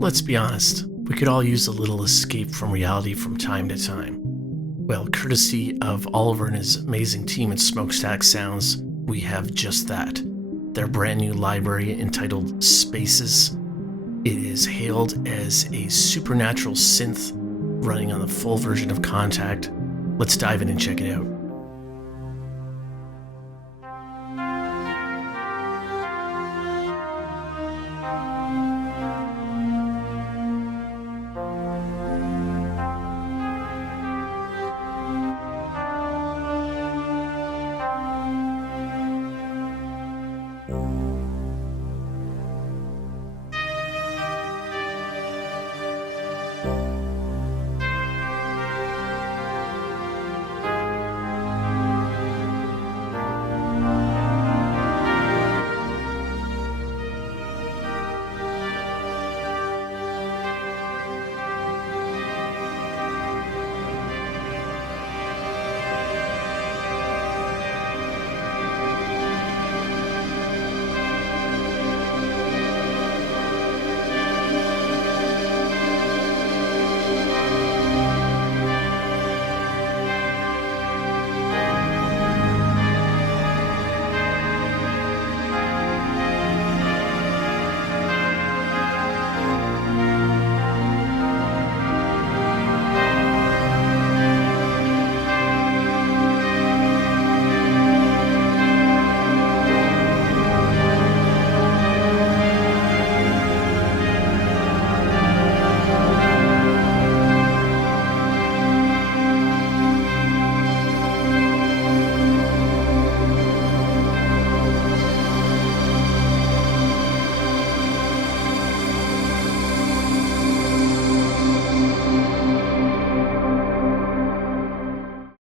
Let's be honest, we could all use a little escape from reality from time to time. Well, courtesy of Oliver and his amazing team at Smokestack Sounds, we have just that. Their brand new library entitled Spaces. It is hailed as a supernatural synth running on the full version of Contact. Let's dive in and check it out.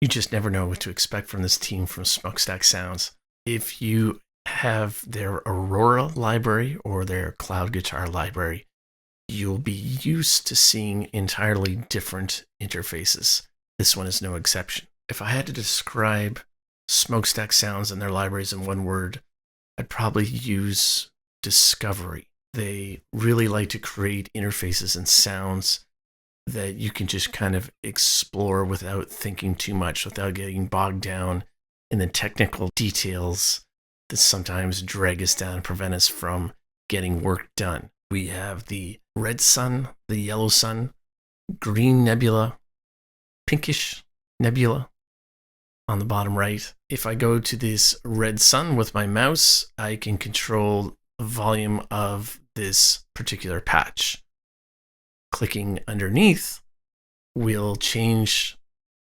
You just never know what to expect from this team from Smokestack Sounds. If you have their Aurora library or their Cloud Guitar library, you'll be used to seeing entirely different interfaces. This one is no exception. If I had to describe Smokestack Sounds and their libraries in one word, I'd probably use discovery. They really like to create interfaces and sounds that you can just kind of explore without thinking too much, without getting bogged down in the technical details that sometimes drag us down and prevent us from getting work done. We have the red sun, the yellow sun, green nebula, pinkish nebula on the bottom right. If I go to this red sun with my mouse, I can control the volume of this particular patch. Clicking underneath will change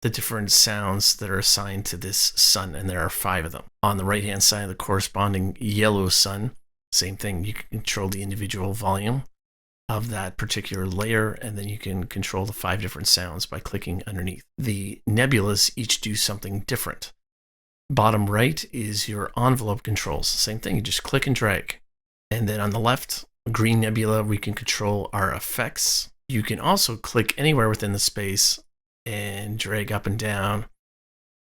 the different sounds that are assigned to this sun, and there are 5 of them. On the right-hand side of the corresponding yellow sun, same thing. You can control the individual volume of that particular layer, and then you can control the 5 different sounds by clicking underneath. The nebulas each do something different. Bottom right is your envelope controls. Same thing, you just click and drag. And then on the left, green nebula, we can control our effects. You can also click anywhere within the space and drag up and down.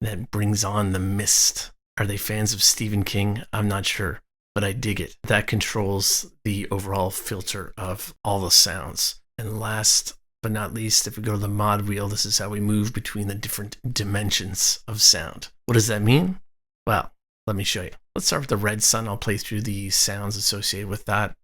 That brings on the mist. Are they fans of Stephen King? I'm not sure, but I dig it. That controls the overall filter of all the sounds. And last but not least, if we go to the mod wheel, this is how we move between the different dimensions of sound. What does that mean? Well, let me show you. Let's start with the red sun. I'll play through the sounds associated with that.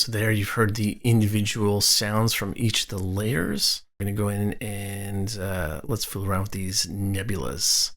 So there you've heard the individual sounds from each of the layers. I'm going to go in and let's fool around with these nebulas.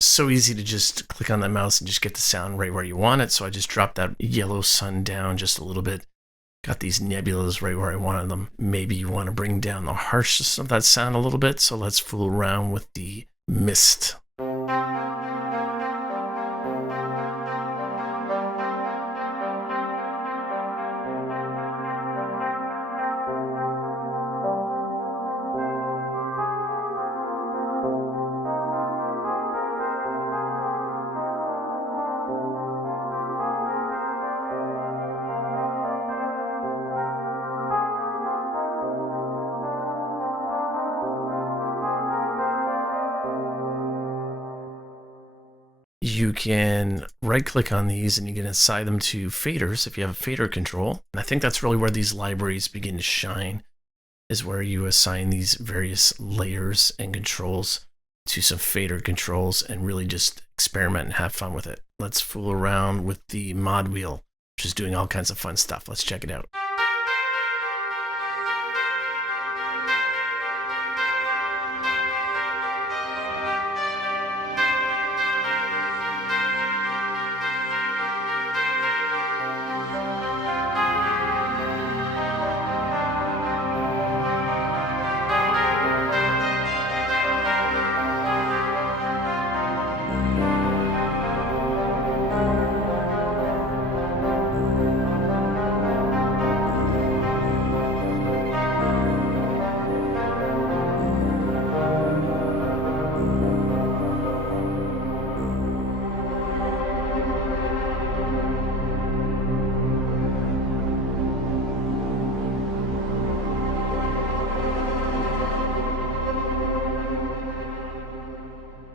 So easy to just click on that mouse and just get the sound right where you want it. So I just dropped that yellow sun down just a little bit. Got these nebulas right where I wanted them. Maybe you want to bring down the harshness of that sound a little bit. So let's fool around with the mist. You can right click on these and you can assign them to faders if you have a fader control. And I think that's really where these libraries begin to shine, is where you assign these various layers and controls to some fader controls and really just experiment and have fun with it. Let's fool around with the mod wheel, which is doing all kinds of fun stuff. Let's check it out.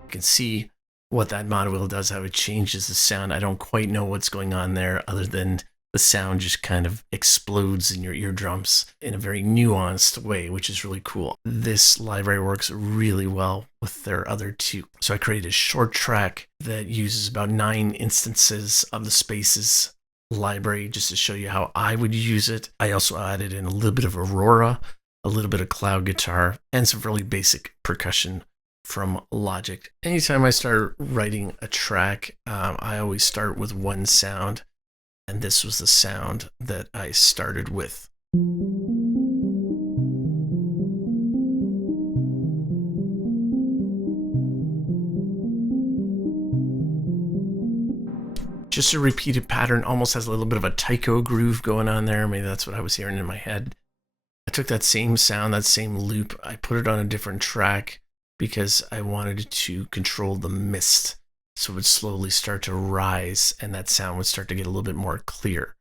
You can see what that mod wheel does, how it changes the sound. I don't quite know what's going on there other than the sound just kind of explodes in your eardrums in a very nuanced way, which is really cool. This library works really well with their other two. So I created a short track that uses about 9 instances of the Spaces library just to show you how I would use it. I also added in a little bit of Aurora, a little bit of cloud guitar, and some really basic percussion from Logic. Anytime I start writing a track, I always start with one sound, and this was the sound that I started with. Just a repeated pattern, almost has a little bit of a taiko groove going on there. Maybe that's what I was hearing in my head. I took that same sound, that same loop, I put it on a different track because I wanted to control the mist so it would slowly start to rise and that sound would start to get a little bit more clear.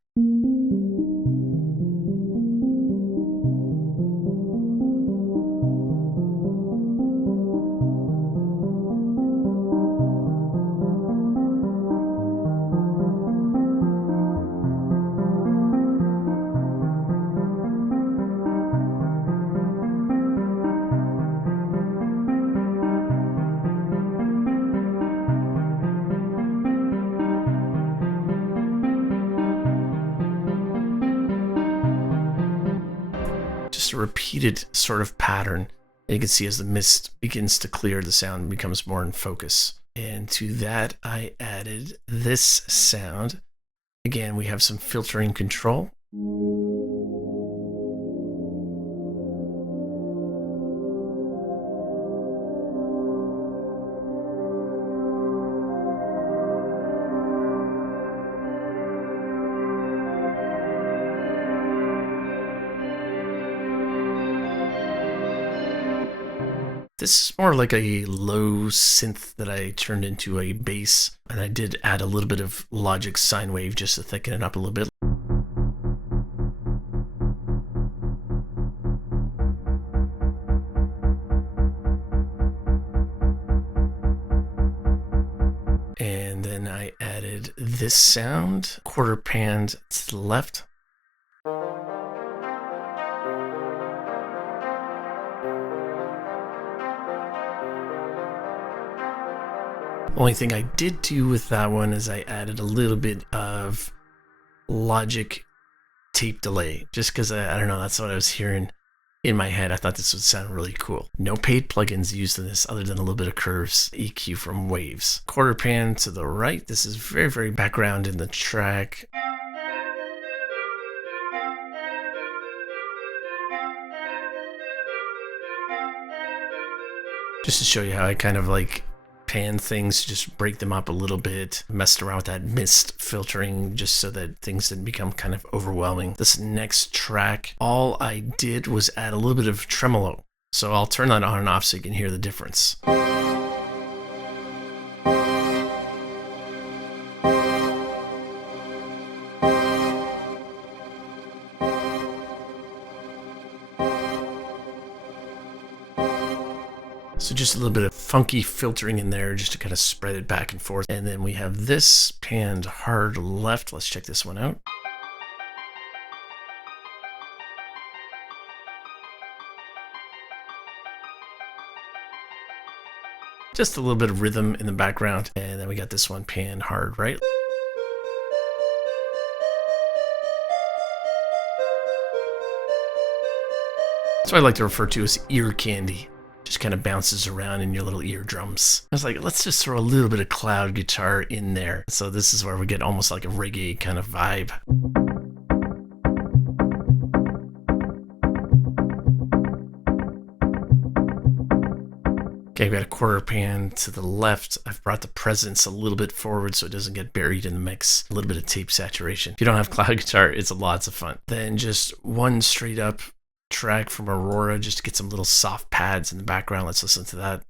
Just a repeated sort of pattern. And you can see as the mist begins to clear, the sound becomes more in focus. And to that, I added this sound. Again, we have some filtering control. This is more like a low synth that I turned into a bass, and I did add a little bit of Logic sine wave just to thicken it up a little bit. And then I added this sound, quarter panned to the left. Only thing I did do with that one is I added a little bit of Logic tape delay, just because I don't know, that's what I was hearing in my head. I thought this would sound really cool. No paid plugins used in this other than a little bit of curves, EQ from waves. Quarter pan to the right. This is very, very background in the track. Just to show you how I kind of like pan things, just break them up a little bit, messed around with that mist filtering just so that things didn't become kind of overwhelming. This next track, all I did was add a little bit of tremolo. So I'll turn that on and off so you can hear the difference. So just a little bit of funky filtering in there just to kind of spread it back and forth. And then we have this panned hard left. Let's check this one out. Just a little bit of rhythm in the background. And then we got this one panned hard right. That's what I like to refer to as ear candy. Just kind of bounces around in your little eardrums. I was like, let's just throw a little bit of cloud guitar in there. So this is where we get almost like a reggae kind of vibe. Okay, we got a quarter pan to the left. I've brought the presence a little bit forward so it doesn't get buried in the mix. A little bit of tape saturation. If you don't have cloud guitar, it's lots of fun. Then just one straight up track from Aurora just to get some little soft pads in the background. Let's listen to that.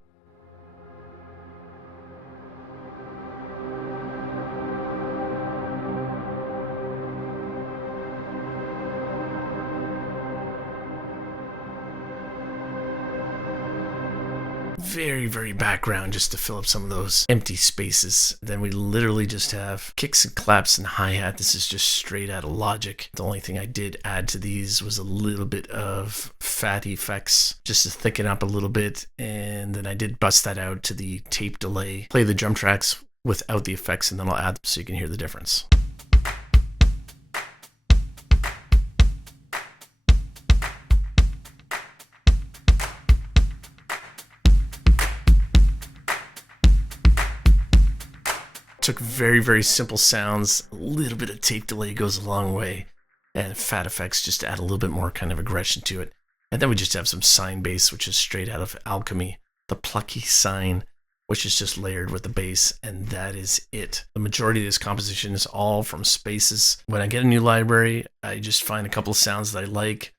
Very, very background just to fill up some of those empty spaces. Then we literally just have kicks and claps and hi-hat. This is just straight out of Logic. The only thing I did add to these was a little bit of fat effects just to thicken up a little bit. And then I did bust that out to the tape delay. Play the drum tracks without the effects and then I'll add them so you can hear the difference. Took very, very simple sounds. A little bit of tape delay goes a long way. And fat effects just to add a little bit more kind of aggression to it. And then we just have some sine bass, which is straight out of Alchemy. The plucky sine, which is just layered with the bass. And that is it. The majority of this composition is all from spaces. When I get a new library, I just find a couple of sounds that I like.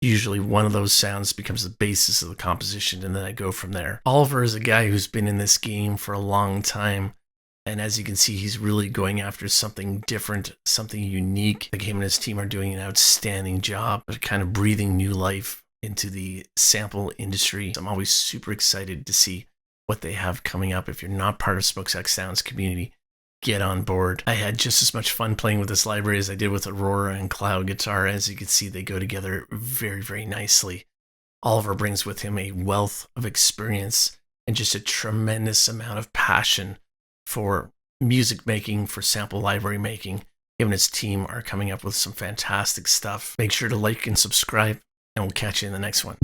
Usually one of those sounds becomes the basis of the composition, and then I go from there. Oliver is a guy who's been in this game for a long time. And as you can see, he's really going after something different, something unique. I think him and his team are doing an outstanding job of kind of breathing new life into the sample industry. I'm always super excited to see what they have coming up. If you're not part of Smokestack Sounds community, get on board. I had just as much fun playing with this library as I did with Aurora and Cloud Guitar. As you can see, they go together very, very nicely. Oliver brings with him a wealth of experience and just a tremendous amount of passion for music making, for sample library making. Him and his team are coming up with some fantastic stuff. Make sure to like and subscribe, and we'll catch you in the next one.